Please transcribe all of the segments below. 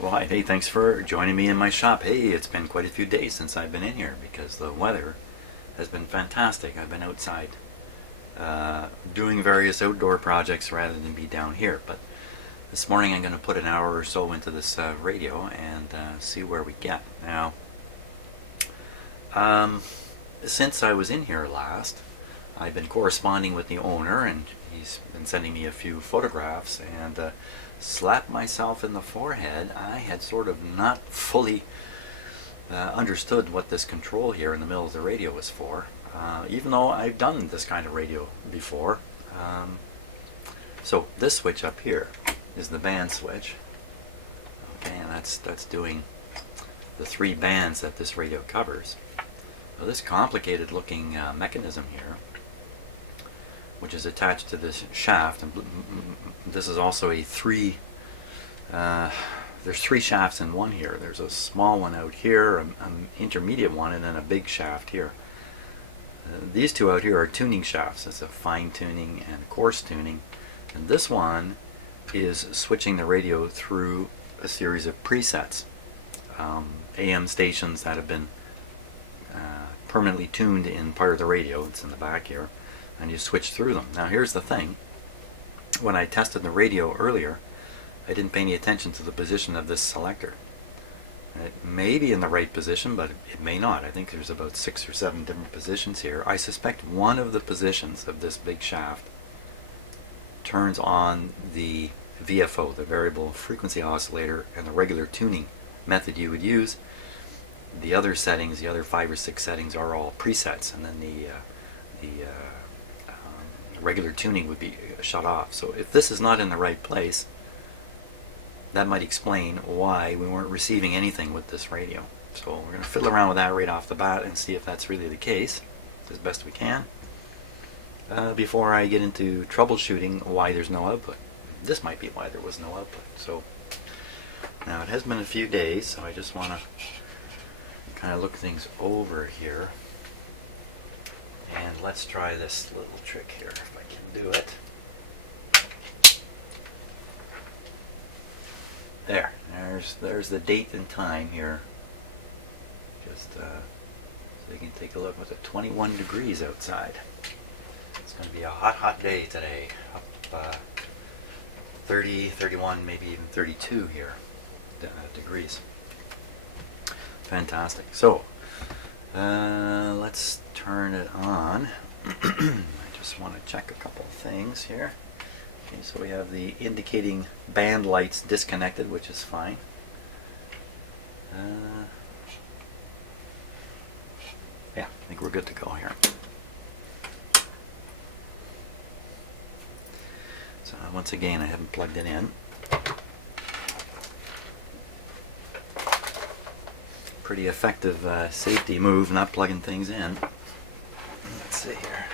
Well, hi, hey, thanks for joining me in my shop. Hey, it's been quite a few days since I've been in here because the weather has been fantastic. I've been outside doing various outdoor projects rather than be down here. But this morning I'm going to put an hour or so into this radio and see where we get. Now, since I was in here last, I've been corresponding with the owner, and he's been sending me a few photographs, and slapped myself in the forehead. I had sort of not fully understood what this control here in the middle of the radio was for, even though I've done this kind of radio before. So this switch up here is the band switch. Okay, and that's doing the 3 bands that this radio covers. Now this complicated looking mechanism here, which is attached to this shaft, and this is also a there's 3 shafts in one here. There's a small one out here, an intermediate one, and then a big shaft here. These 2 out here are tuning shafts. It's a fine tuning and coarse tuning, and this one is switching the radio through a series of presets, AM stations that have been permanently tuned in part of the radio. It's in the back here, and you switch through them. Now here's the thing. When I tested the radio earlier, I didn't pay any attention to the position of this selector. It may be in the right position, but it may not. I think there's about 6 or 7 different positions here. I suspect one of the positions of this big shaft turns on the VFO, the variable frequency oscillator, and the regular tuning method you would use. The other settings, the other 5 or 6 settings, are all presets, and then the regular tuning would be shut off. So if this is not in the right place, that might explain why we weren't receiving anything with this radio. So we're going to fiddle around with that right off the bat and see if that's really the case as best we can before I get into troubleshooting why there's no output. This might be why there was no output. So now it has been a few days, so I just want to kind of look things over here. And let's try this little trick here, if I can do it. There's the date and time here. Just so you can take a look. With 21 degrees outside. It's going to be a hot day today. Up 30, 31, maybe even 32 here degrees. Fantastic. So let's turn it on. I just want to check a couple of things here. Okay, so we have the indicating band lights disconnected, which is fine. Yeah, I think we're good to go here. So once again, I haven't plugged it in. Pretty effective safety move, not plugging things in. Let's see here.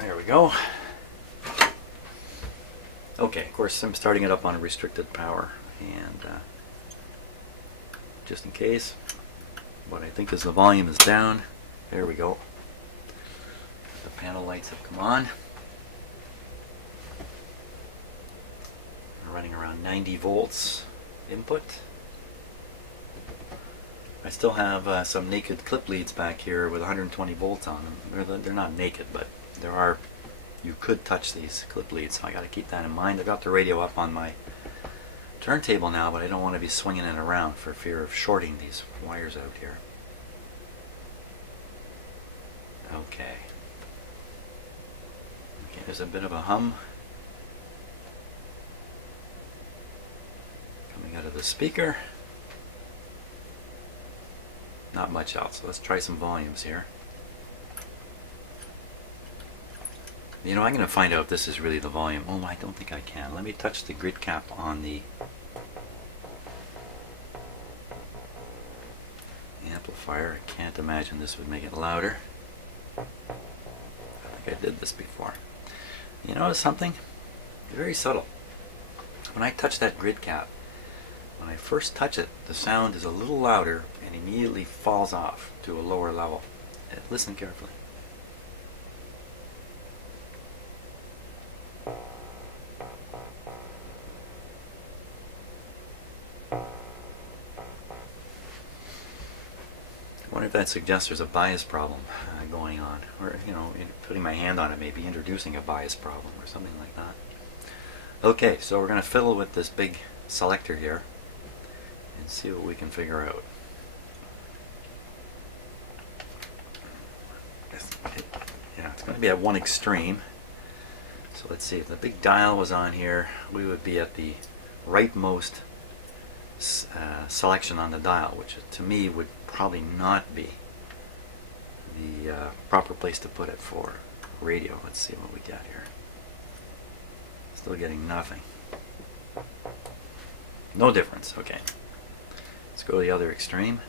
There we go. Okay, of course I'm starting it up on restricted power, and just in case, what I think is the volume is down. There we go. The panel lights have come on. We're running around 90 volts input. I still have some naked clip leads back here with 120 volts on them. They're not naked, but you could touch these clip leads, so I got to keep that in mind. I've got the radio up on my turntable now, but I don't want to be swinging it around for fear of shorting these wires out here. Okay, there's a bit of a hum coming out of the speaker. Not much else. So let's try some volumes here. You know, I'm going to find out if this is really the volume. Oh, I don't think I can. Let me touch the grid cap on the amplifier. I can't imagine this would make it louder. I think I did this before. You notice something? Very subtle. When I touch that grid cap, when I first touch it, the sound is a little louder and immediately falls off to a lower level. Listen carefully. wonder if that suggests there's a bias problem going on, or putting my hand on it, maybe introducing a bias problem or something like that. Okay, so we're going to fiddle with this big selector here and see what we can figure out. It's going to be at one extreme. So let's see, if the big dial was on here, we would be at the rightmost selection on the dial, which to me would probably not be the proper place to put it for radio. Let's see what we get here. Still getting nothing. No difference. Okay. Let's go to the other extreme.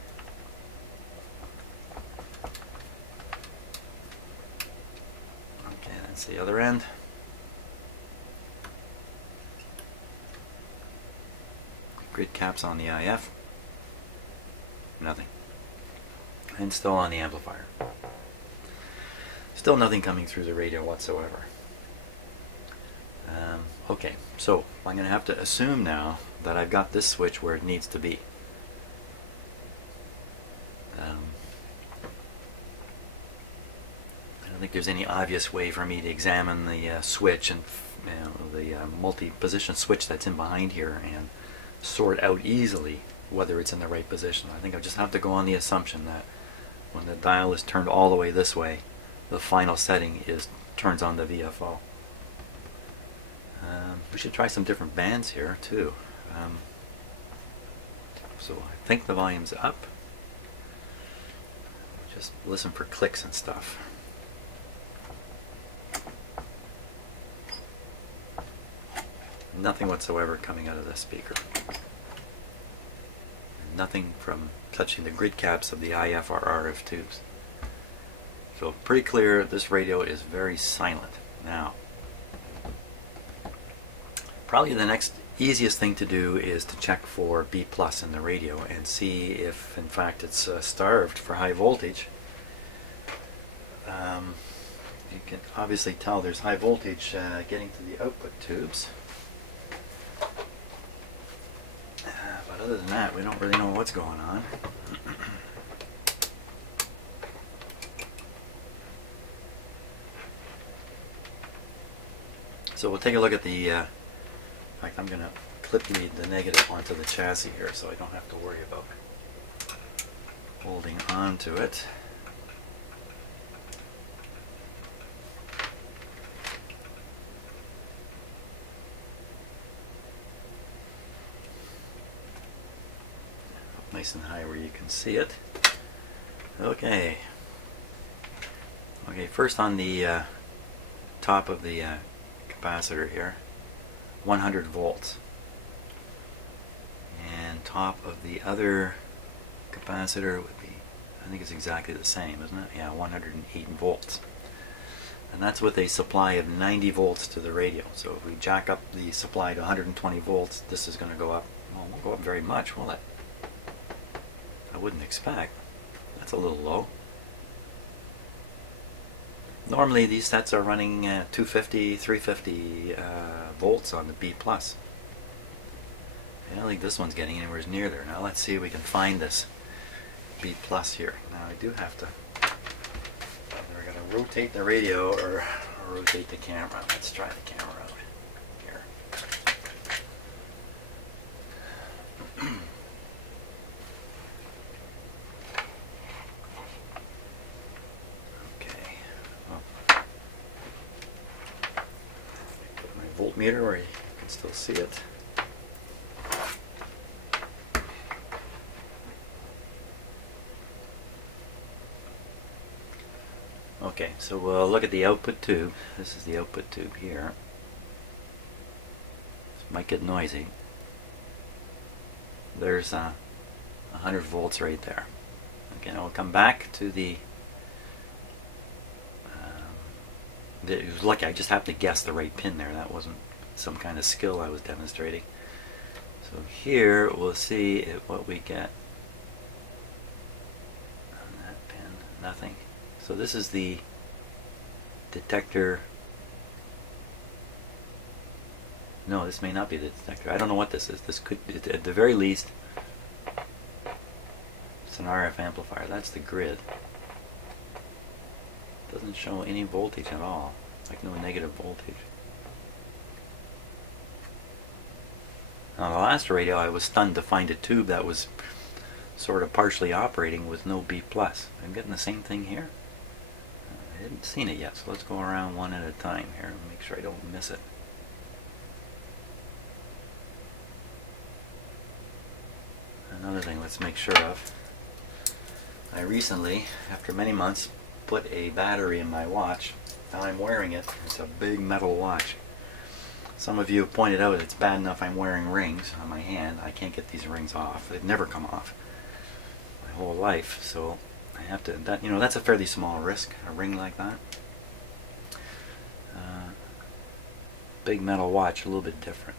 Okay, that's the other end. Grid caps on the IF. Nothing. And still on the amplifier. Still nothing coming through the radio whatsoever. Okay, so I'm going to have to assume now that I've got this switch where it needs to be. I don't think there's any obvious way for me to examine the switch and the multi-position switch that's in behind here and sort out easily whether it's in the right position. I think I just have to go on the assumption that when the dial is turned all the way this way, the final setting turns on the VFO. We should try some different bands here too. So I think the volume's up. Just listen for clicks and stuff. Nothing whatsoever coming out of the speaker. Nothing from touching the grid caps of the IF or RF tubes. So pretty clear this radio is very silent. Now, probably the next easiest thing to do is to check for B+ in the radio and see if in fact it's starved for high voltage. You can obviously tell there's high voltage getting to the output tubes. But other than that, we don't really know what's going on. So we'll take a look at the, in fact I'm going to clip the negative onto the chassis here so I don't have to worry about holding on to it. Nice and high where you can see it. Okay. Okay, first on the top of the capacitor here, 100 volts. And top of the other capacitor would be, I think it's exactly the same, isn't it? Yeah, 108 volts. And that's with a supply of 90 volts to the radio. So if we jack up the supply to 120 volts, this is going to go up. Well, it won't go up very much, will it? I wouldn't expect. That's a little low. Normally these sets are running 250, 350 volts on the B+. I don't think this one's getting anywhere near there. Now let's see if we can find this B+ here. Now I do have to, we're going to rotate the radio or rotate the camera. Let's try the camera out here. Voltmeter where you can still see it. Okay, so we'll look at the output tube. This is the output tube here. This might get noisy. There's 100 volts right there. Okay, now we'll come back to the it was lucky, I just happened to guess the right pin there. That wasn't some kind of skill I was demonstrating. So here we'll see what we get on that pin. Nothing. So this is the detector. No, this may not be the detector. I don't know what this is. This could, at the very least, It's an RF amplifier. That's the grid. Doesn't show any voltage at all, like no negative voltage. On the last radio I was stunned to find a tube that was sort of partially operating with no B+. I'm getting the same thing here. I hadn't seen it yet, so let's go around one at a time here and make sure I don't miss it. Another thing let's make sure of. I recently, after many months, put a battery in my watch. Now I'm wearing it. It's a big metal watch. Some of you have pointed out it's bad enough I'm wearing rings on my hand. I can't get these rings off. They've never come off my whole life, so I have to. That's a fairly small risk. A ring like that. Big metal watch, a little bit different.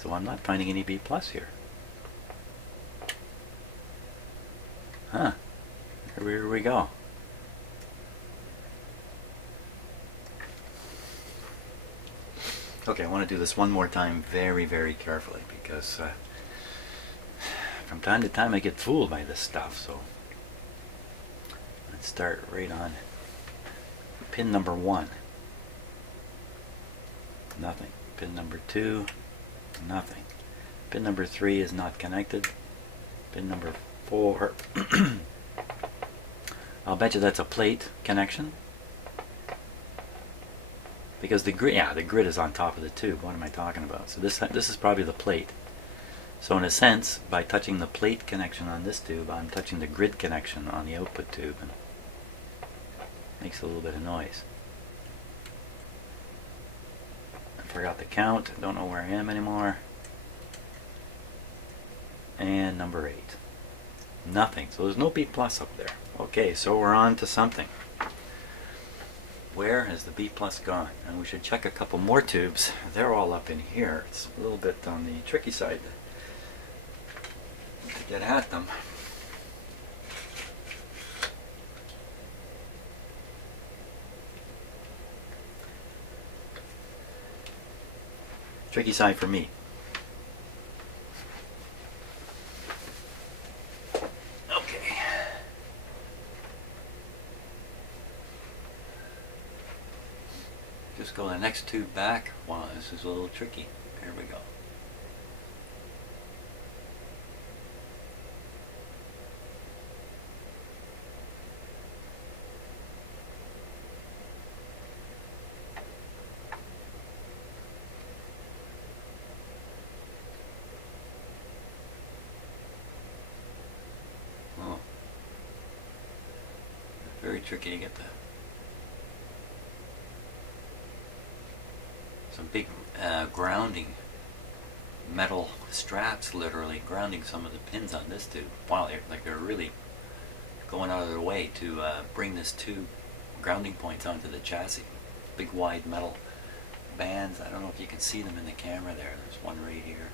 So I'm not finding any B+ here. Huh. Here we go. Okay, I want to do this one more time very, very carefully because from time to time I get fooled by this stuff. So let's start right on pin number 1. Nothing. Pin number 2. Nothing. Pin number 3 is not connected. Pin number 4. I'll bet you that's a plate connection. Because the grid is on top of the tube. What am I talking about? So this is probably the plate. So in a sense, by touching the plate connection on this tube, I'm touching the grid connection on the output tube, and it makes a little bit of noise. I forgot the count. Don't know where I am anymore. And number 8. Nothing. So there's no B+ up there. Okay, so we're on to something. Where has the B+ gone? And we should check a couple more tubes. They're all up in here. It's a little bit on the tricky side to get at them. Tricky side for me. Okay. Just go the next tube back. Wow, this is a little tricky. Here we go. Very tricky to get that. Some big grounding metal straps, literally grounding some of the pins on this tube. Wow, they're really going out of their way to bring this tube grounding points onto the chassis. Big wide metal bands. I don't know if you can see them in the camera there. There's one right here,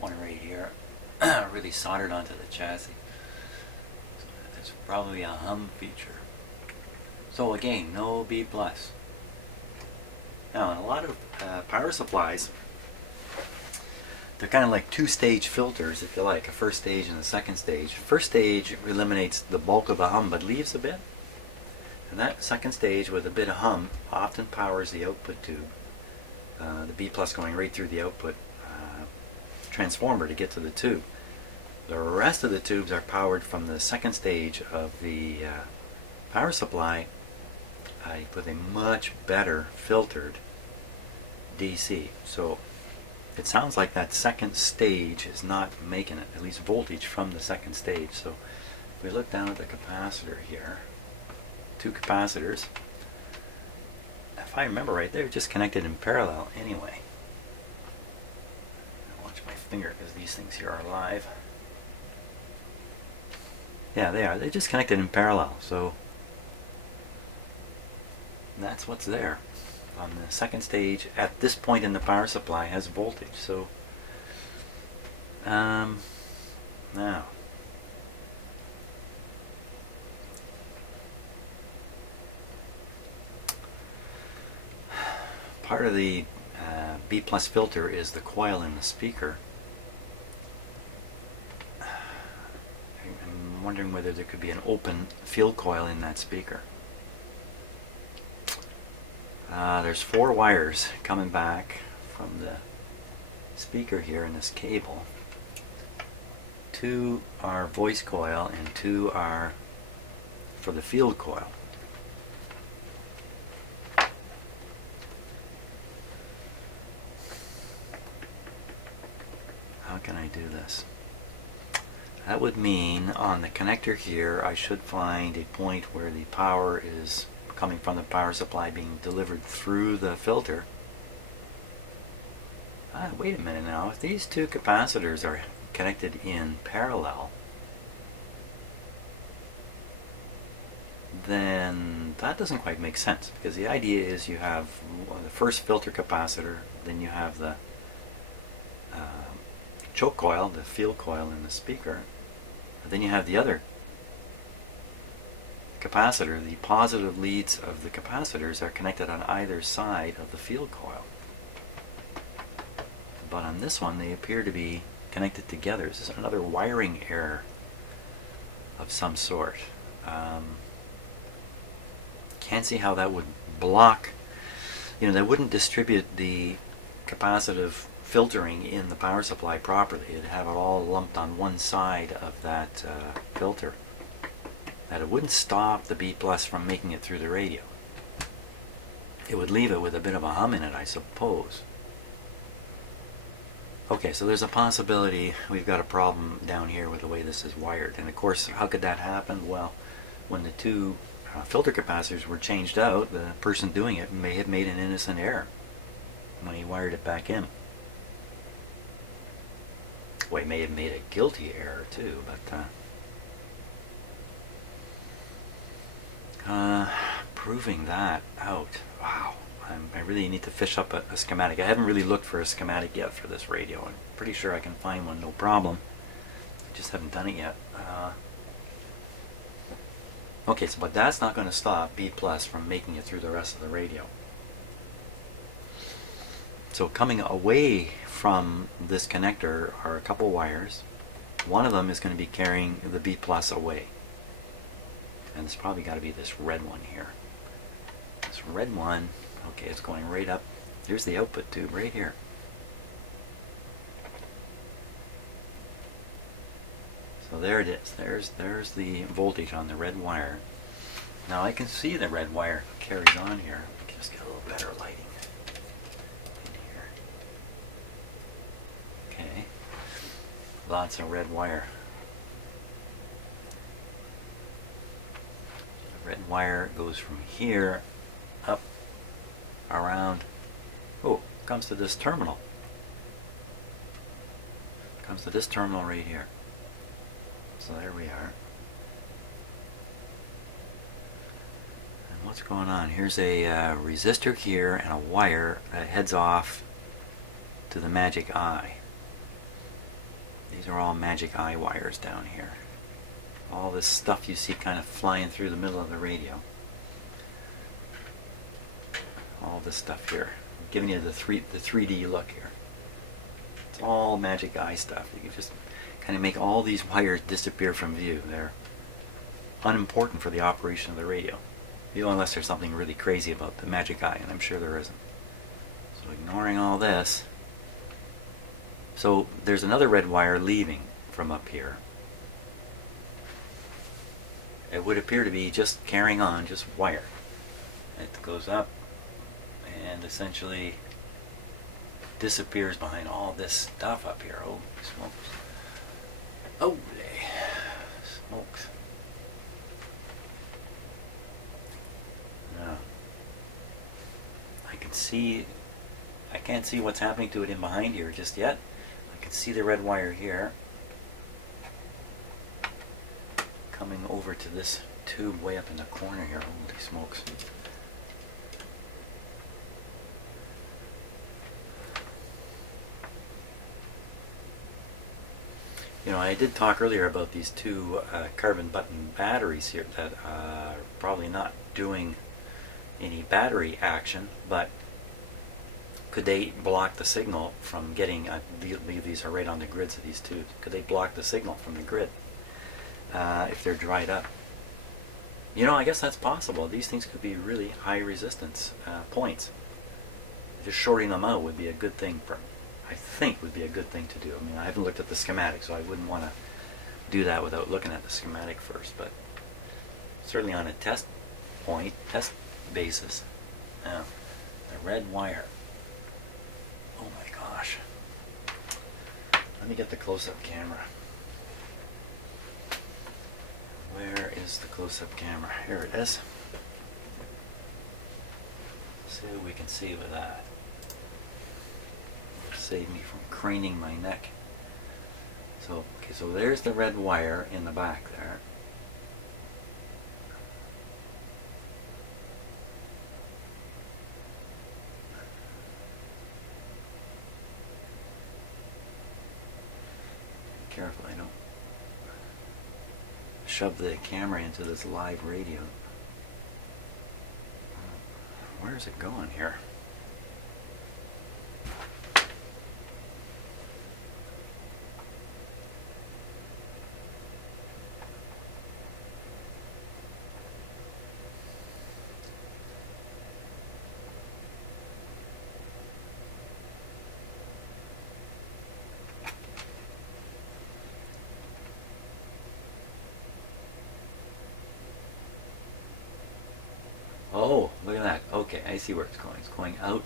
one right here, really soldered onto the chassis. So it's probably a hum feature. So again, no B+. Now, in a lot of power supplies, they're kind of like two-stage filters, if you like, a first stage and a second stage. First stage eliminates the bulk of the hum, but leaves a bit. And that second stage with a bit of hum often powers the output tube, the B+ going right through the output transformer to get to the tube. The rest of the tubes are powered from the second stage of the power supply with a much better filtered DC. So it sounds like that second stage is not making it, at least voltage from the second stage. So if we look down at the capacitor here, 2 capacitors, if I remember right, they're just connected in parallel anyway. Watch my finger because these things here are live. Yeah, they are. They're just connected in parallel. So that's what's there. On the second stage, at this point in the power supply, has voltage. So now part of the B plus filter is the coil in the speaker. I'm wondering whether there could be an open field coil in that speaker. There's 4 wires coming back from the speaker here in this cable. 2 are voice coil and 2 are for the field coil. How can I do this? That would mean on the connector here I should find a point where the power is coming from the power supply being delivered through the filter. Wait a minute now, if these 2 capacitors are connected in parallel, then that doesn't quite make sense, because the idea is you have the first filter capacitor, then you have the choke coil, the field coil in the speaker, and then you have the other capacitor. The positive leads of the capacitors are connected on either side of the field coil. But on this one they appear to be connected together. This is another wiring error of some sort. Can't see how that would block, that wouldn't distribute the capacitive filtering in the power supply properly. It'd have it all lumped on one side of that filter. That it wouldn't stop the B plus from making it through the radio. It would leave it with a bit of a hum in it, I suppose. Okay, so there's a possibility we've got a problem down here with the way this is wired. And of course, how could that happen? Well, when the 2 filter capacitors were changed out, the person doing it may have made an innocent error when he wired it back in. Well, he may have made a guilty error too, but proving that out, wow. I really need to fish up a schematic. I haven't really looked for a schematic yet for this radio. I'm pretty sure I can find one, no problem. I just haven't done it yet. Okay, so but that's not going to stop B plus from making it through the rest of the radio. So coming away from this connector are a couple wires. One of them is going to be carrying the B plus away. And it's probably got to be this red one here. This red one, okay, it's going right up. Here's the output tube right here. So there it is. There's the voltage on the red wire. Now I can see the red wire carries on here. Let me just get a little better lighting in here. Okay. Lots of red wire. The red wire goes from here up around. Oh, comes to this terminal. Comes to this terminal right here. So there we are. And what's going on? Here's a resistor here and a wire that heads off to the magic eye. These are all magic eye wires down here. All this stuff you see kind of flying through the middle of the radio. All this stuff here. I'm giving you the 3D look here. It's all magic eye stuff. You can just kind of make all these wires disappear from view. They're unimportant for the operation of the radio. Unless there's something really crazy about the magic eye, and I'm sure there isn't. So ignoring all this. So there's another red wire leaving from up here. It would appear to be just carrying on, just wire. It goes up and essentially disappears behind all this stuff up here. Oh, smokes. Holy smokes. Yeah. I can't see what's happening to it in behind here just yet. I can see the red wire here coming over to this tube way up in the corner here. Holy smokes. I did talk earlier about these 2 carbon button batteries here that are probably not doing any battery action, but could they block the signal from getting, I believe these are right on the grids of these tubes, could they block the signal from the grid if they're dried up? You know, I guess that's possible. These things could be really high resistance points. Just shorting them out would be a good thing, I think would be a good thing to do. I mean, I haven't looked at the schematic, so I wouldn't want to do that without looking at the schematic first, but certainly on a test basis. Now, the red wire. Oh my gosh. Let me get the close-up camera. Where is the close-up camera? Here it is. See what we can see with that. It'll save me from craning my neck. So, okay, so there's the red wire in the back there. Careful, I don't shove the camera into this live radio. Where is it going here? Oh, look at that. Okay, I see where it's going. It's going out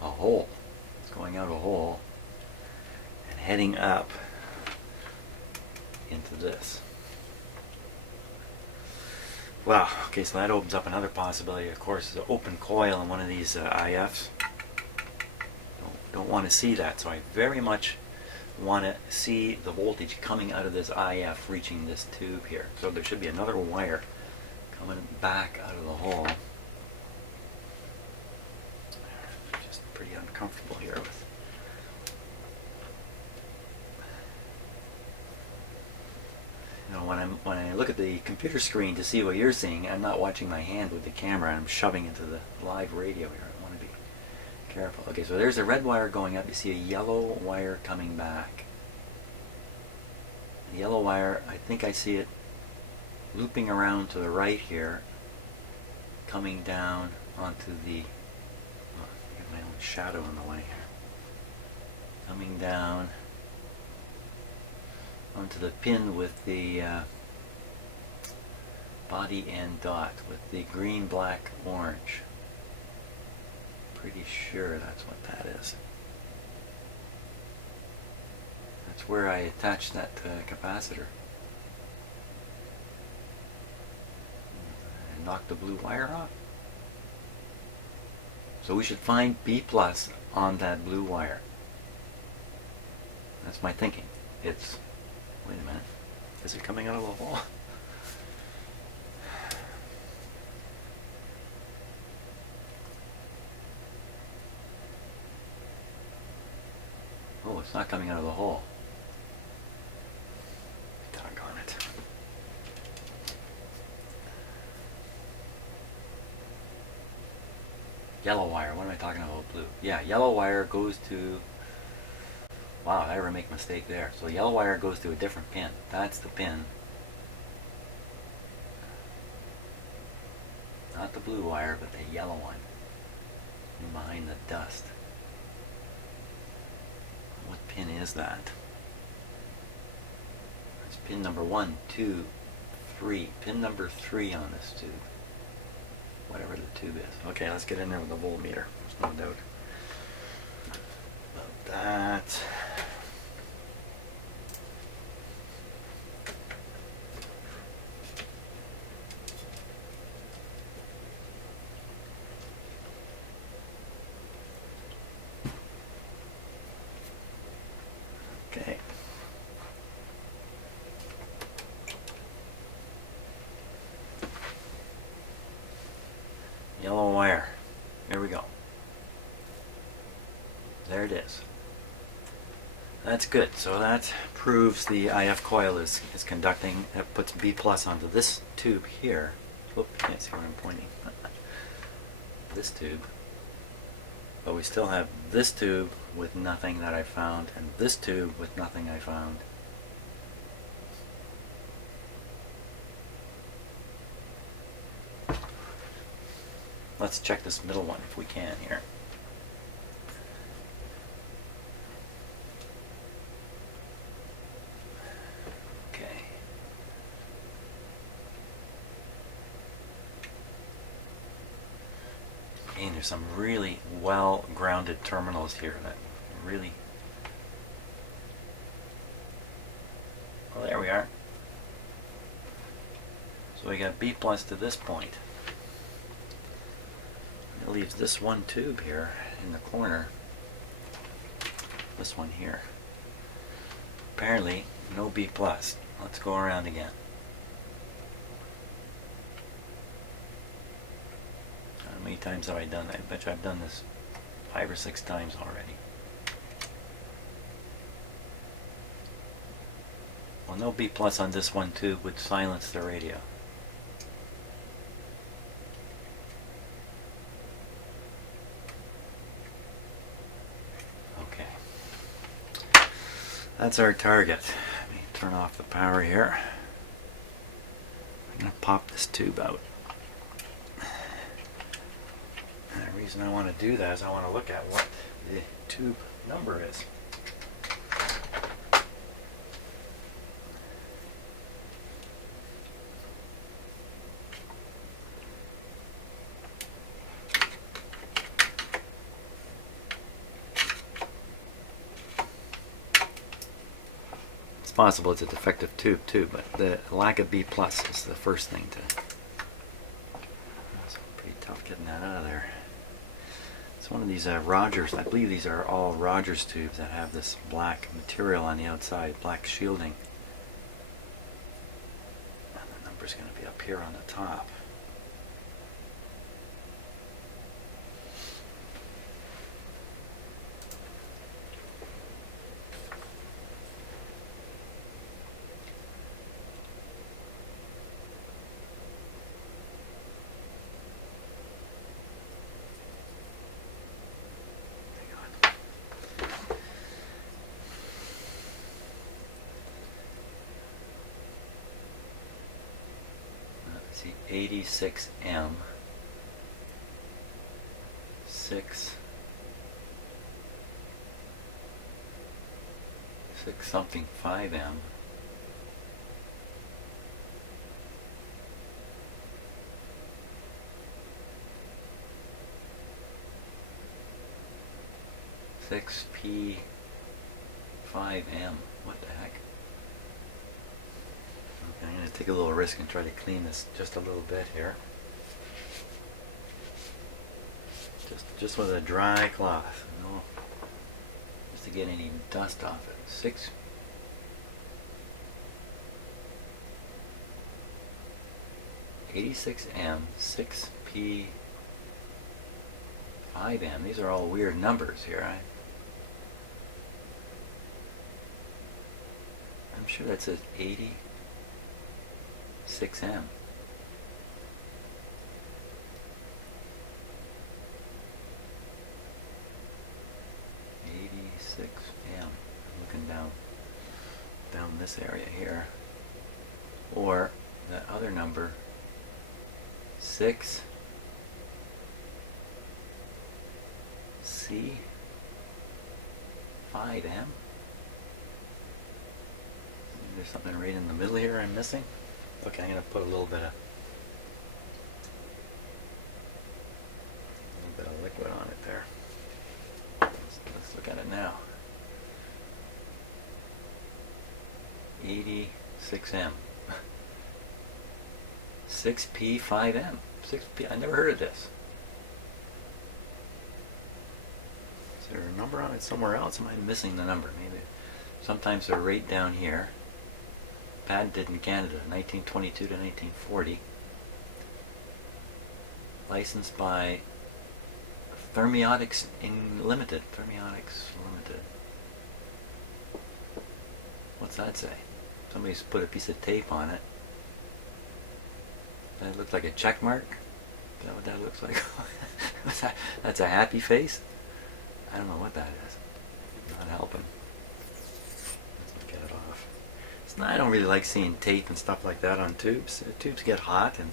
a hole. It's going out a hole and heading up into this. Wow, okay, so that opens up another possibility. Of course, is an open coil in one of these IFs. Don't want to see that, so I very much want to see the voltage coming out of this IF reaching this tube here. So there should be another wire coming back out of the hole. Just pretty uncomfortable here with. You know, when I look at the computer screen to see what you're seeing, I'm not watching my hand with the camera. I'm shoving into the live radio here. I want to be careful. Okay, so there's a red wire going up. You see a yellow wire coming back. The yellow wire, I think I see it looping around to the right here, coming down onto the, oh, I got my own shadow in the way here, coming down onto the pin with the body end dot with the green, black, orange. Pretty sure that's what that is. That's where I attached that capacitor. Knock the blue wire off. So we should find B plus on that blue wire. That's my thinking. It's, wait a minute, is it coming out of the wall? Oh, it's not coming out of the hole. Doggone it. Yellow wire, what am I talking about? Blue. Yeah, yellow wire goes to, wow, I ever make a mistake there. So yellow wire goes to a different pin. That's the pin. Not the blue wire, but the yellow one. In behind the dust. What pin is that? It's pin number 1, 2, 3. Pin number 3 on this tube. Whatever the tube is. Okay, let's get in there with the voltmeter. There's no doubt about that. Okay. Yellow wire. Here we go. There it is. That's good. So that proves the IF coil is conducting. It puts B plus onto this tube here. Whoop, can't see where I'm pointing. This tube. But we still have this tube with nothing that I found, and this tube with nothing I found. Let's check this middle one if we can here. Okay. And there's some really well grounded terminals here that really... Well, there we are. So we got B plus to this point. It leaves this one tube here in the corner. This one here. Apparently, no B plus. Let's go around again. How many times have I done that? I bet you I've done this 5 or 6 times already. Well, no B plus on this one tube would silence the radio. That's our target. Let me turn off the power here. I'm going to pop this tube out. And the reason I want to do that is I want to look at what the tube number is. Possible it's a defective tube too, but the lack of B plus is the first thing to... It's pretty tough getting that out of there. It's one of these Rogers, I believe these are all Rogers tubes that have this black material on the outside, black shielding. And the number's going to be up here on the top. See, 86M 6 something 5M 6P 5M. What the heck? Okay, I'm going to take a little risk and try to clean this just a little bit here. Just with a dry cloth. No, just to get any dust off it. 86M 6P 5M. These are all weird numbers here. I'm sure that says 86M. 86M. Looking down this area here. Or that other number 6C 5M. There's something right in the middle here I'm missing. Okay, I'm going to put a little bit of liquid on it there. Let's look at it now. 86M. 6P5M. 6P. I never heard of this. Is there a number on it somewhere else? Am I missing the number? Maybe. Sometimes they're right down here. Patented in Canada, 1922 to 1940. Licensed by Thermiotics Limited. Thermiotics Limited. What's that say? Somebody's put a piece of tape on it. That looks like a check mark. Is that what that looks like? That's a happy face. I don't know what that is. Not helping. Let's get it off. I don't really like seeing tape and stuff like that on tubes. Tubes get hot, and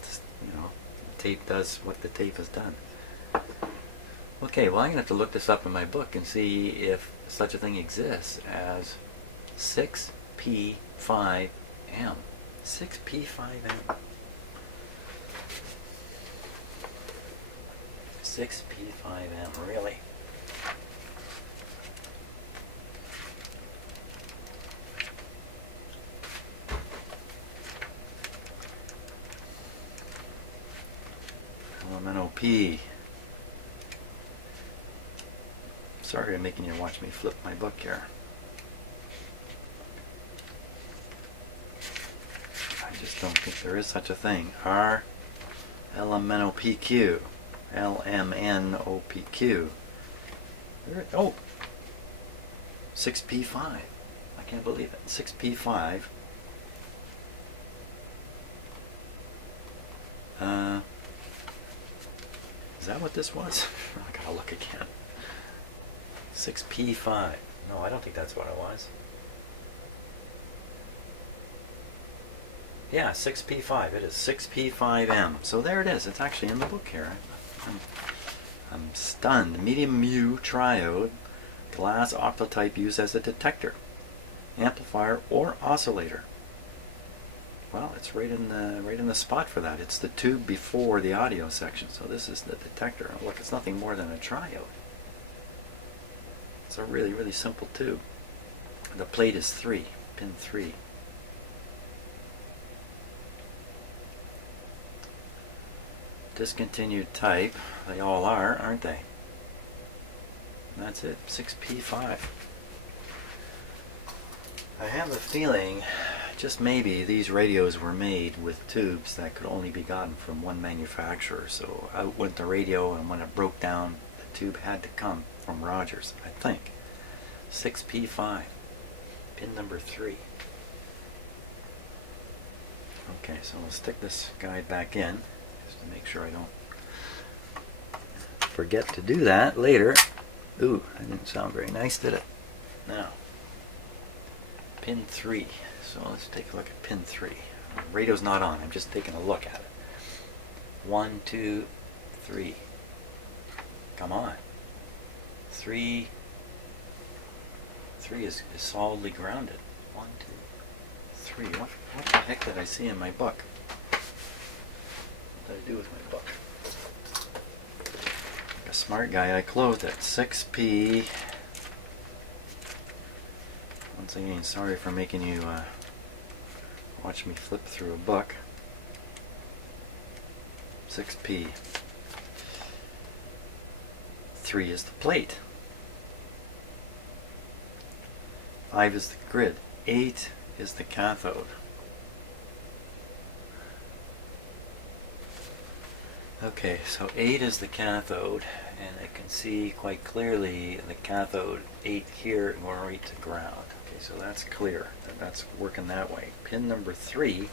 tape does what the tape has done. Okay, well, I'm going to have to look this up in my book and see if such a thing exists as 6P5M. 6P5M. 6P5M, really? LMNOP. Sorry I'm making you watch me flip my book here. I just don't think there is such a thing. R LMNOPQ. LMNOPQ. Oh! 6P5. I can't believe it. 6P5. Is that what this was? I gotta look again. 6P5. No, I don't think that's what it was. Yeah, 6P5. It is 6P5M. So there it is. It's actually in the book here. I'm stunned. Medium mu triode, glass octotype used as a detector, amplifier, or oscillator. Well, it's right in the spot for that. It's the tube before the audio section. So this is the detector. Look, it's nothing more than a triode. It's a really, really simple tube. The plate is 3, pin 3. Discontinued type. They all are, aren't they? That's it. 6P5. I have a feeling, just maybe, these radios were made with tubes that could only be gotten from one manufacturer. So out went the radio, and when it broke down, the tube had to come from Rogers, I think. 6P5. Pin number 3. Okay, so we'll stick this guide back in, just to make sure I don't forget to do that later. Ooh, that didn't sound very nice, did it? Now, pin 3. So let's take a look at pin 3. The radio's not on, I'm just taking a look at it. 1, 2, 3. Come on. 3 is solidly grounded. 1, 2, 3. What the heck did I see in my book? What did I do with my book? Like a smart guy, I closed it. 6P. Once again, sorry for making you watch me flip through a book. 6P. 3 is the plate. 5 is the grid. 8 is the cathode. Okay, so 8 is the cathode, and I can see quite clearly the cathode 8 here going right to ground. Okay, so that's clear. That's working that way. Pin number 3.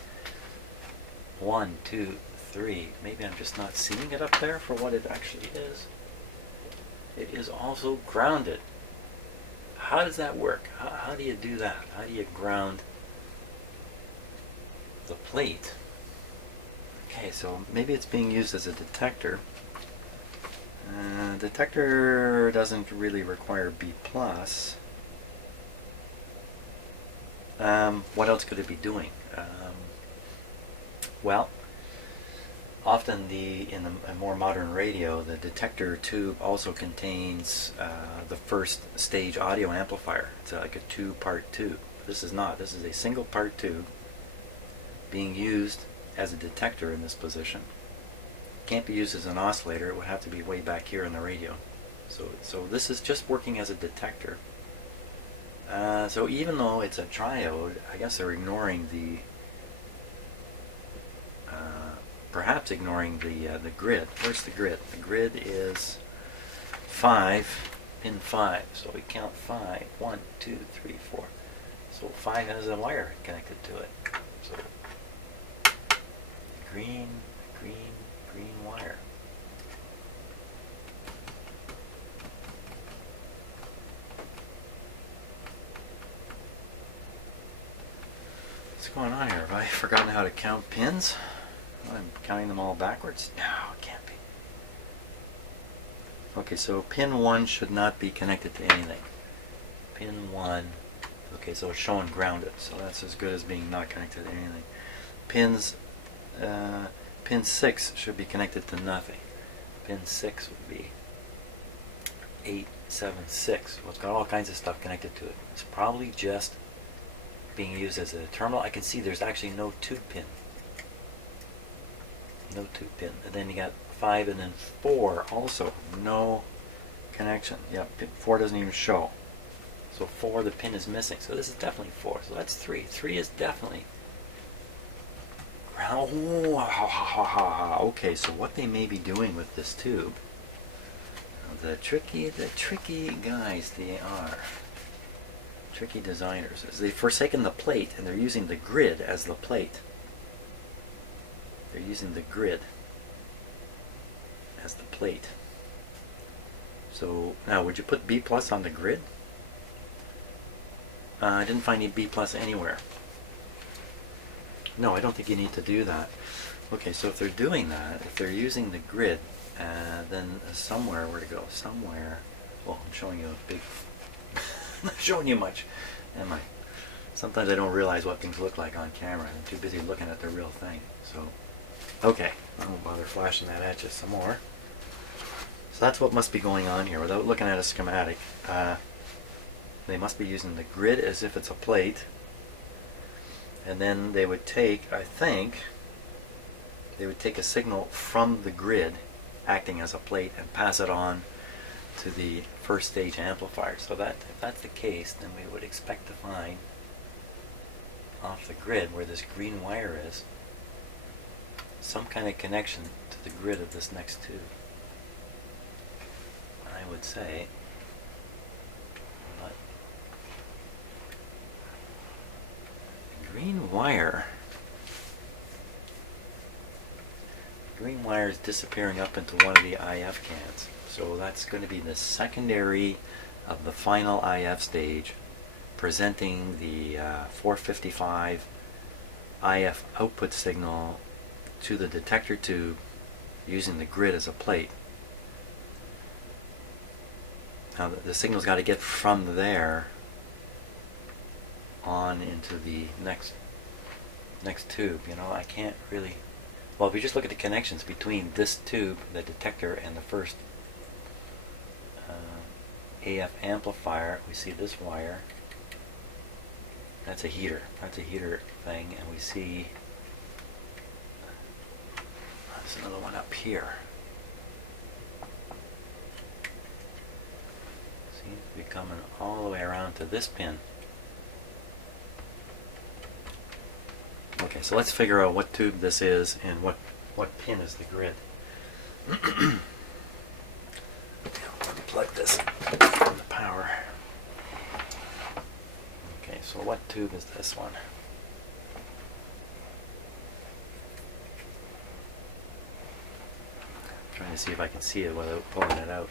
1, 2, 3. Maybe I'm just not seeing it up there for what it actually is. It is also grounded. How does that work? How do you do that? How do you ground the plate? Okay, so maybe it's being used as a detector. Detector doesn't really require B+. What else could it be doing? Well, often in a more modern radio, the detector tube also contains the first stage audio amplifier. It's like a 2-part tube. This is not. This is a single part tube being used as a detector in this position. Can't be used as an oscillator. It would have to be way back here in the radio. So this is just working as a detector. So even though it's a triode, I guess they're ignoring perhaps ignoring the grid. Where's the grid? The grid is 5, pin 5. So we count 5. 1, 2, 3, 4. So 5 has a wire connected to it. So green wire. going on here? Have I forgotten how to count pins? I'm counting them all backwards? No, it can't be. Okay, so pin 1 should not be connected to anything. Pin 1, okay, so it's showing grounded, so that's as good as being not connected to anything. Pin 6 should be connected to nothing. Pin 6 would be 876. Well, it's got all kinds of stuff connected to it. It's probably just being used as a terminal. I can see there's actually no tube pin. No tube pin. And then you got 5 and then 4 also. No connection. Yep, pin 4 doesn't even show. So 4, the pin is missing. So this is definitely 4. So that's 3. 3 is definitely ground. Oh, okay, so what they may be doing with this tube, the tricky guys they are, tricky designers, is they've forsaken the plate and they're using the grid as the plate. They're using the grid as the plate. So now, would you put B plus on the grid? I didn't find any B plus anywhere. No, I don't think you need to do that. Okay, so if they're doing that, if they're using the grid, then somewhere, where to go? Somewhere. Well, I'm showing you a big. I'm not showing you much, am I? Sometimes I don't realize what things look like on camera. I'm too busy looking at the real thing. So, okay, I won't bother flashing that at you some more. So that's what must be going on here. Without looking at a schematic, they must be using the grid as if it's a plate. And then they would take, I think, they would take a signal from the grid acting as a plate and pass it on to the first stage amplifier. So that, if that's the case, then we would expect to find off the grid where this green wire is some kind of connection to the grid of this next tube. I would say, but green wire is disappearing up into one of the IF cans. So that's going to be the secondary of the final IF stage, presenting the 455 IF output signal to the detector tube using the grid as a plate. Now the signal's got to get from there on into the next tube. You know, I can't really. Well, if you just look at the connections between this tube, the detector, and the first AF amplifier, we see this wire. That's a heater. That's a heater thing, and we see there's another one up here. Seems to be coming all the way around to this pin. Okay, so let's figure out what tube this is and what pin is the grid. Unplug this from the power. Okay, so what tube is this one? I'm trying to see if I can see it without pulling it out.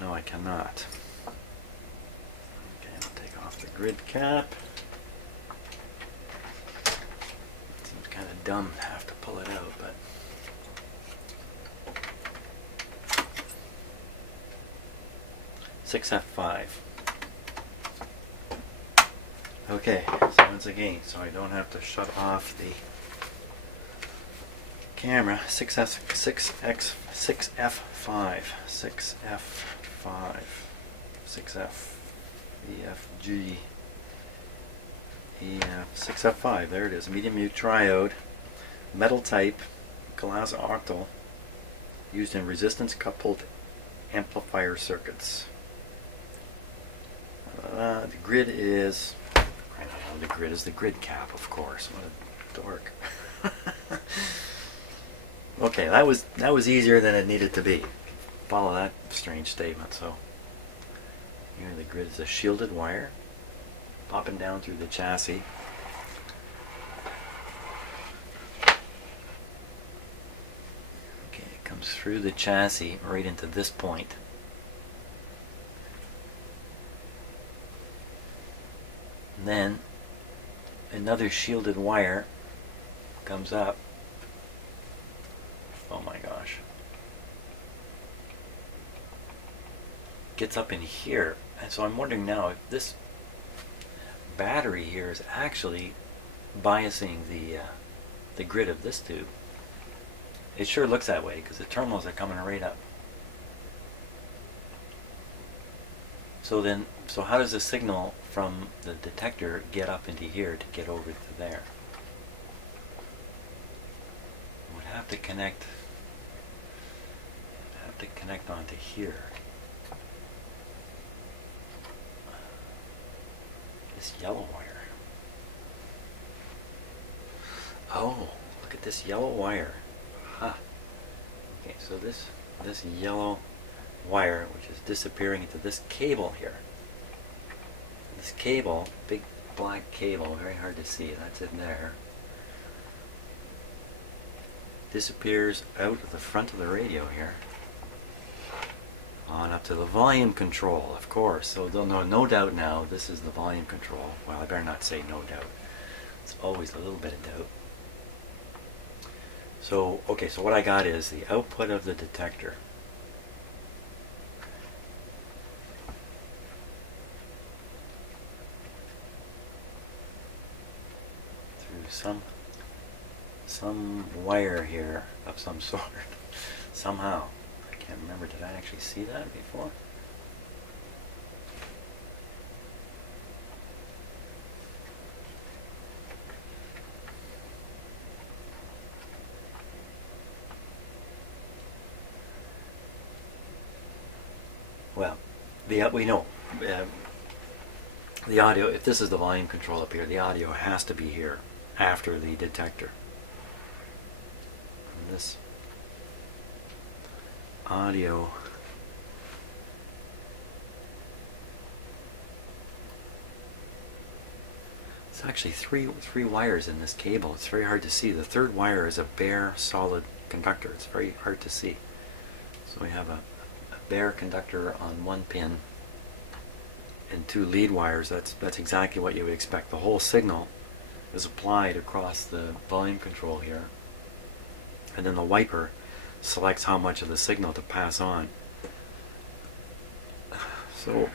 No, I cannot. Okay, I'll take off the grid cap. Seems kind of dumb to have to pull it out, but (6F5). Okay, so once again, so I don't have to shut off the camera. 6F5, 6F, EFG, EF, 6F5. There it is. Medium mute triode, metal type, glass octal, used in resistance coupled amplifier circuits. The grid is. The grid is the grid cap, of course. What a dork. Okay, that was easier than it needed to be. Follow that strange statement. So here the grid is a shielded wire popping down through the chassis. Okay, it comes through the chassis right into this point. And then another shielded wire comes up. Oh my gosh. Gets up in here. And so I'm wondering now if this battery here is actually biasing the grid of this tube. It sure looks that way because the terminals are coming right up. So how does the signal from the detector get up into here to get over to there? It would have to connect onto here. This yellow wire. Oh, look at this yellow wire. Huh. Okay, so this yellow wire, which is disappearing into this cable here. This cable, big black cable, very hard to see, that's in there. Disappears out of the front of the radio here. On up to the volume control, of course. So they'll know, no doubt now, this is the volume control. Well, I better not say no doubt. It's always a little bit of doubt. So, okay, so what I got is the output of the detector. Through some wire here of some sort. Somehow. I can't remember, did I actually see that before? Well, we know the audio, if this is the volume control up here, the audio has to be here after the detector. And this audio it's actually three wires in this cable. It's very hard to see. The third wire is a bare solid conductor. It's very hard to see. So we have a bare conductor on one pin and two lead wires. That's exactly what you would expect. The whole signal is applied across the volume control here, and then the wiper selects how much of the signal to pass on. So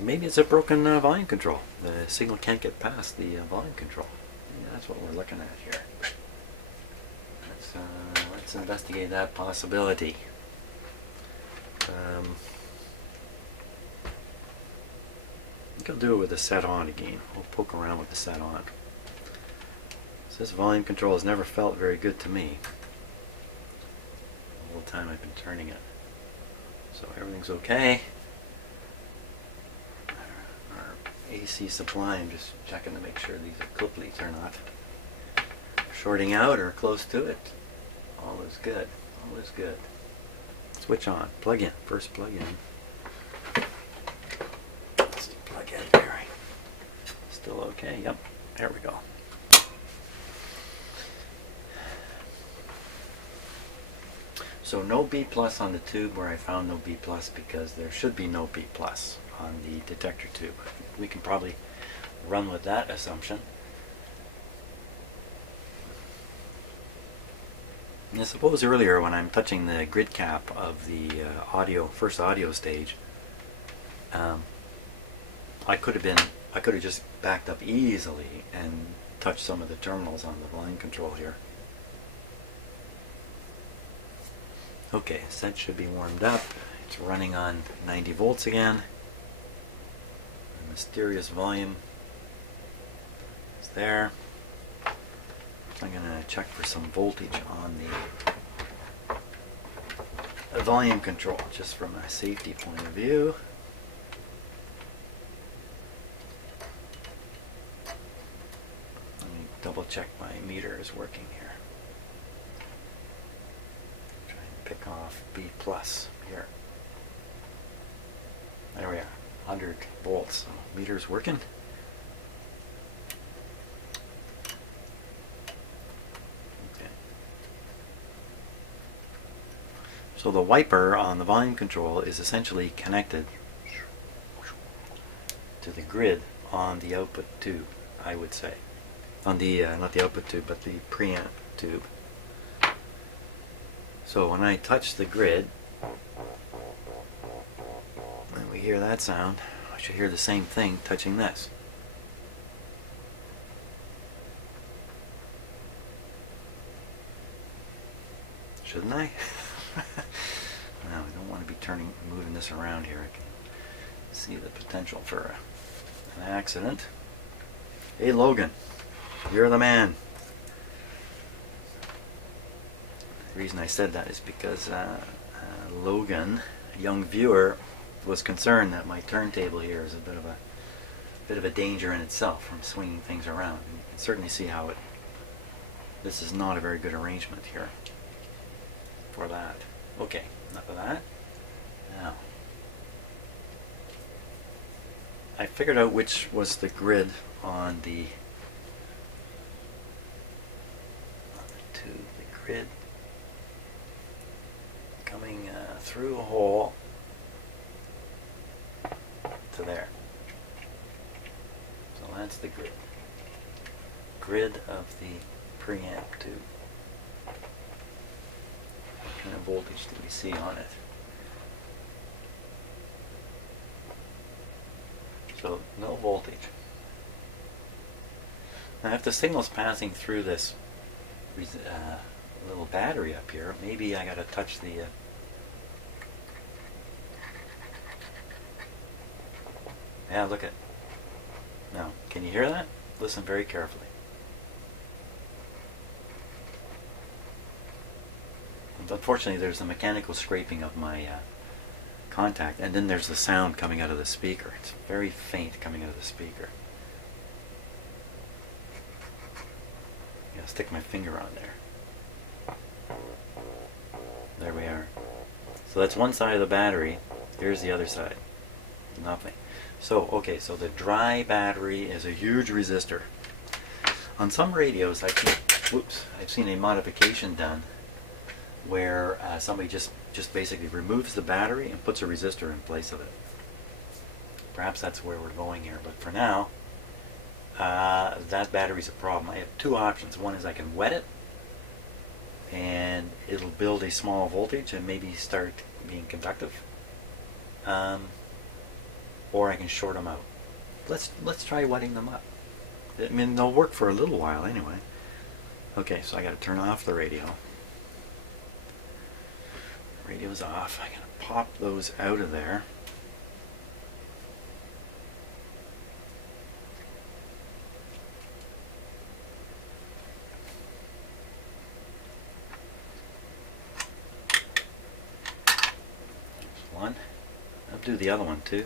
maybe it's a broken volume control. The signal can't get past the volume control. Yeah, that's what we're looking at here. Let's investigate that possibility. I think I'll do it with the set on again. We'll poke around with the set on. So this volume control has never felt very good to me the whole time I've been turning it. So everything's okay. Our AC supply, I'm just checking to make sure these clip leads are not shorting out or close to it. All is good. All is good. Switch on. Plug in. First plug in. Let's see, plug in bearing. Still okay. Yep. There we go. So no B plus on the tube where I found no B plus because there should be no B plus on the detector tube. We can probably run with that assumption. And I suppose earlier when I'm touching the grid cap of the first audio stage, I could have just backed up easily and touched some of the terminals on the volume control here. Okay, set should be warmed up. It's running on 90 volts again. The mysterious volume is there. I'm going to check for some voltage on the volume control, just from a safety point of view. Let me double check my meter is working here. Try and pick off B plus here. There we are, 100 volts. So meter's working. So the wiper on the volume control is essentially connected to the grid on the output tube, I would say. On the, not the output tube, but the preamp tube. So when I touch the grid, and we hear that sound, I should hear the same thing touching this. Shouldn't I? No, I don't want to be moving this around here. I can see the potential for an accident. Hey Logan, you're the man. The reason I said that is because Logan, a young viewer, was concerned that my turntable here is a bit of a danger in itself from swinging things around. And you can certainly see how this is not a very good arrangement here for that. Okay, enough of that. Now, I figured out which was the grid on the tube. The grid coming through a hole to there. So that's the grid. Grid of the preamp tube. What kind of voltage do we see on it? So no voltage. Now if the signal's passing through this little battery up here, maybe I gotta touch the yeah, look at. Now, can you hear that? Listen very carefully. Unfortunately, there's the mechanical scraping of my contact, and then there's the sound coming out of the speaker. It's very faint coming out of the speaker. I'm gonna stick my finger on there. There we are. So that's one side of the battery. Here's the other side. Nothing. So, okay, so the dry battery is a huge resistor. On some radios, I've seen a modification done where somebody just basically removes the battery and puts a resistor in place of it. Perhaps that's where we're going here, but for now, that battery's a problem. I have two options. One is I can wet it, and it'll build a small voltage and maybe start being conductive. Or I can short them out. Let's try wetting them up. I mean, they'll work for a little while anyway. Okay, so I got to turn off the radio. Radio's off. I gotta pop those out of there. There's one. I'll do the other one too.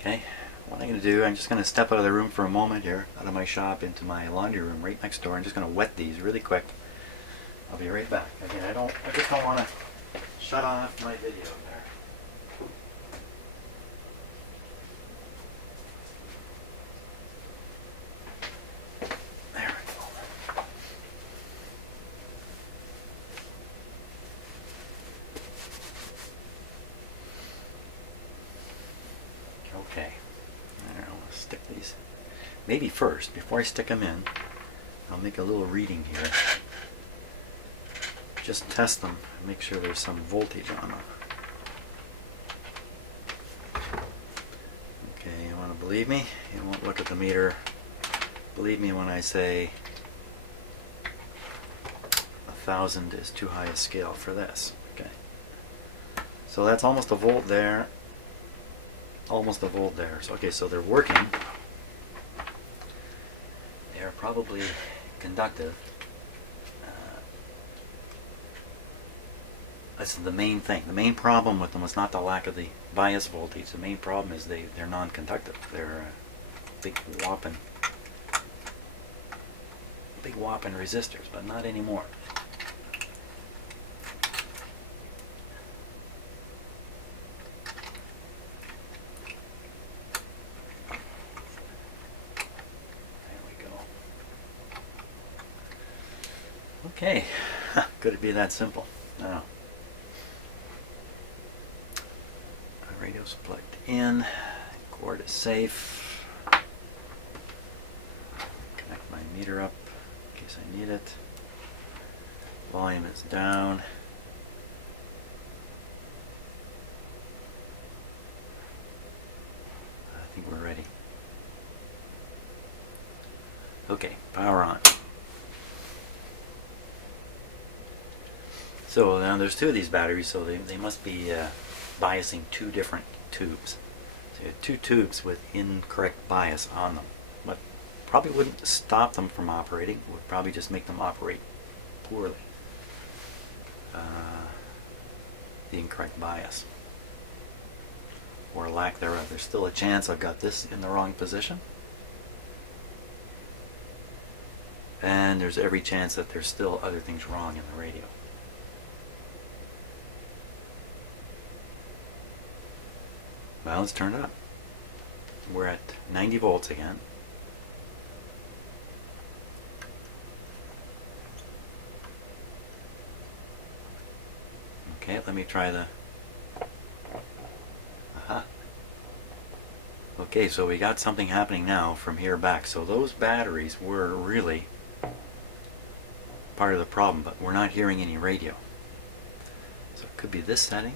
Okay, what I'm going to do, I'm just going to step out of the room for a moment here, out of my shop into my laundry room right next door. I'm just going to wet these really quick. I'll be right back. Again, I just don't want to shut off my video there. There we go. Okay. I'll stick these. Maybe first, before I stick them in, I'll make a little reading here. Just test them and make sure there's some voltage on them. Okay, you want to believe me? You won't look at the meter. Believe me when I say 1,000 is too high a scale for this. Okay. So that's almost a volt there. Almost a volt there. So okay, so they're working. They're probably conductive. That's the main thing. The main problem with them is not the lack of the bias voltage. The main problem is they're non-conductive. They're big whopping resistors, but not anymore. There we go. Okay, could it be that simple? Now, the radio's plugged in, cord is safe. Connect my meter up in case I need it. Volume is down. I think we're ready. Okay, power on. So now there's two of these batteries, so they must be biasing two different tubes. So you have two tubes with incorrect bias on them. But probably wouldn't stop them from operating, it would probably just make them operate poorly. The incorrect bias. Or lack thereof. There's still a chance I've got this in the wrong position. And there's every chance that there's still other things wrong in the radio. Well, let's turn it up. We're at 90 volts again. Okay, let me try the... Aha. Okay, so we got something happening now from here back. So those batteries were really part of the problem, but we're not hearing any radio. So it could be this setting.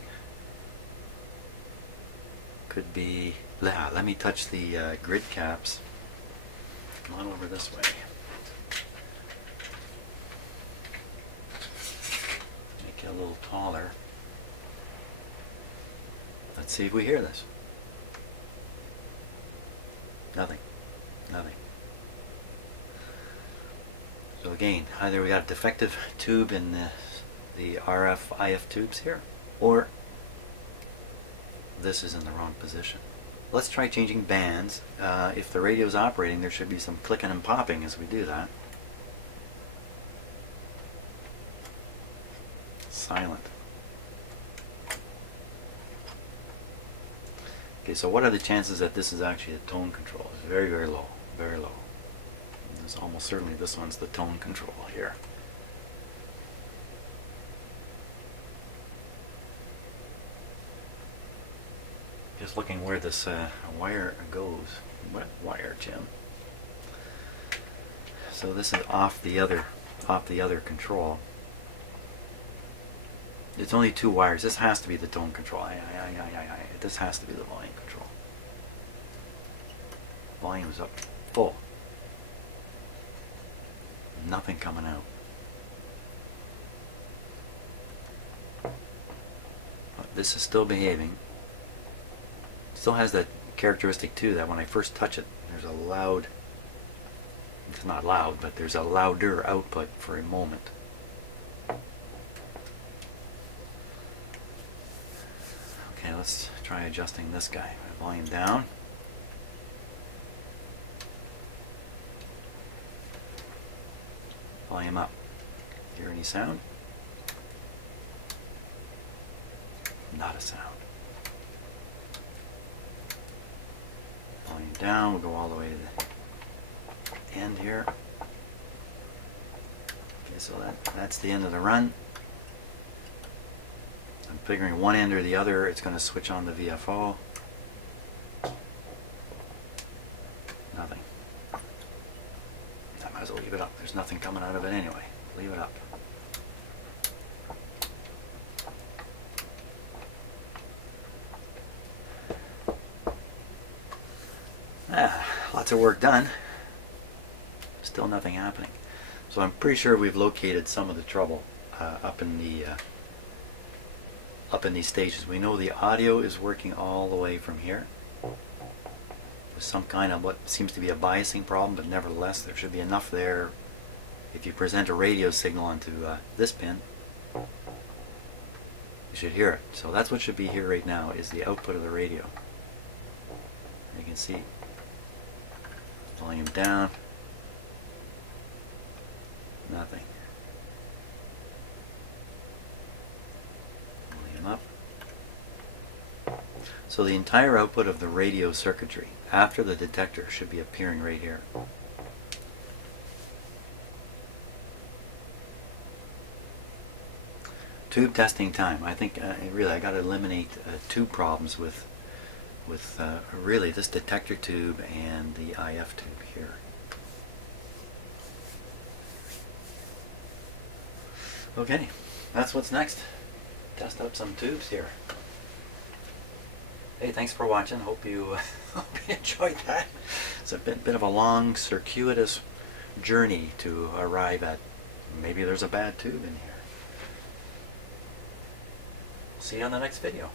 Could be... let me touch the grid caps. Come on over this way. Make it a little taller. Let's see if we hear this. Nothing. Nothing. So again, either we got a defective tube in the RF IF tubes here, or this is in the wrong position. Let's try changing bands. If the radio is operating, there should be some clicking and popping as we do that. Silent. Okay, so what are the chances that this is actually a tone control? It's very, very low. Very low. There's almost certainly this one's the tone control here. Just looking where this wire goes. What wire, Jim? So this is off the other control. It's only two wires. This has to be the tone control. This has to be the volume control. Volume's up full. Nothing coming out. But this is still behaving. Still has that characteristic too that when I first touch it, there's a loud, it's not loud, but there's a louder output for a moment. Okay, let's try adjusting this guy. Volume down. Volume up. Hear any sound? Not a sound. Volume down, we'll go all the way to the end here. Okay, so that's the end of the run. I'm figuring one end or the other, it's going to switch on the VFO. Nothing. I might as well leave it up. There's nothing coming out of it anyway. Leave it up. Lots of work done. Still nothing happening. So I'm pretty sure we've located some of the trouble up in these stages. We know the audio is working all the way from here. With some kind of what seems to be a biasing problem, but nevertheless there should be enough there. If you present a radio signal onto this pin, you should hear it. So that's what should be here right now, is the output of the radio. You can see volume down, nothing. Volume up. So the entire output of the radio circuitry after the detector should be appearing right here. tube testing time. I think really I got to eliminate two problems with really this detector tube and the IF tube here. Okay, that's what's next. Test out some tubes here. Hey, thanks for watching. Hope you hope you enjoyed that. It's a bit of a long, circuitous journey to arrive at maybe there's a bad tube in here. See you on the next video.